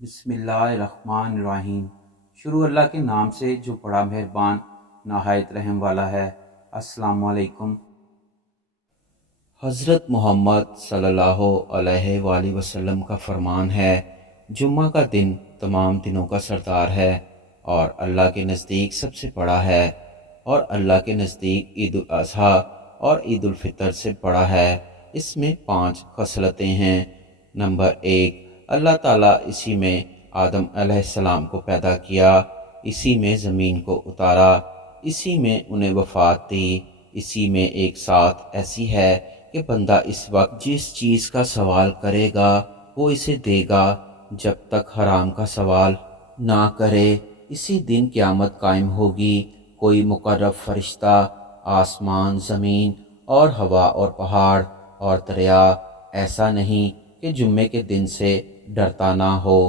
بسم اللہ الرحمن الرحیم۔ شروع اللہ کے نام سے جو بڑا مہربان نہایت رحم والا ہے۔ السلام علیکم۔ حضرت محمد صلی اللہ علیہ وآلہ وسلم کا فرمان ہے، جمعہ کا دن تمام دنوں کا سردار ہے اور اللہ کے نزدیک سب سے بڑا ہے، اور اللہ کے نزدیک عید الاضحیٰ اور عید الفطر سے بڑا ہے۔ اس میں 5 خصلتیں ہیں۔ نمبر 1، اللہ تعالیٰ اسی میں آدم علیہ السلام کو پیدا کیا، اسی میں زمین کو اتارا، اسی میں انہیں وفات دی، اسی میں ایک ساتھ ایسی ہے کہ بندہ اس وقت جس چیز کا سوال کرے گا وہ اسے دے گا جب تک حرام کا سوال نہ کرے۔ اسی دن قیامت قائم ہوگی، کوئی مقرب فرشتہ آسمان، زمین اور ہوا اور پہاڑ اور دریا ایسا نہیں کہ جمعے کے دن سے ڈرتا نہ ہو۔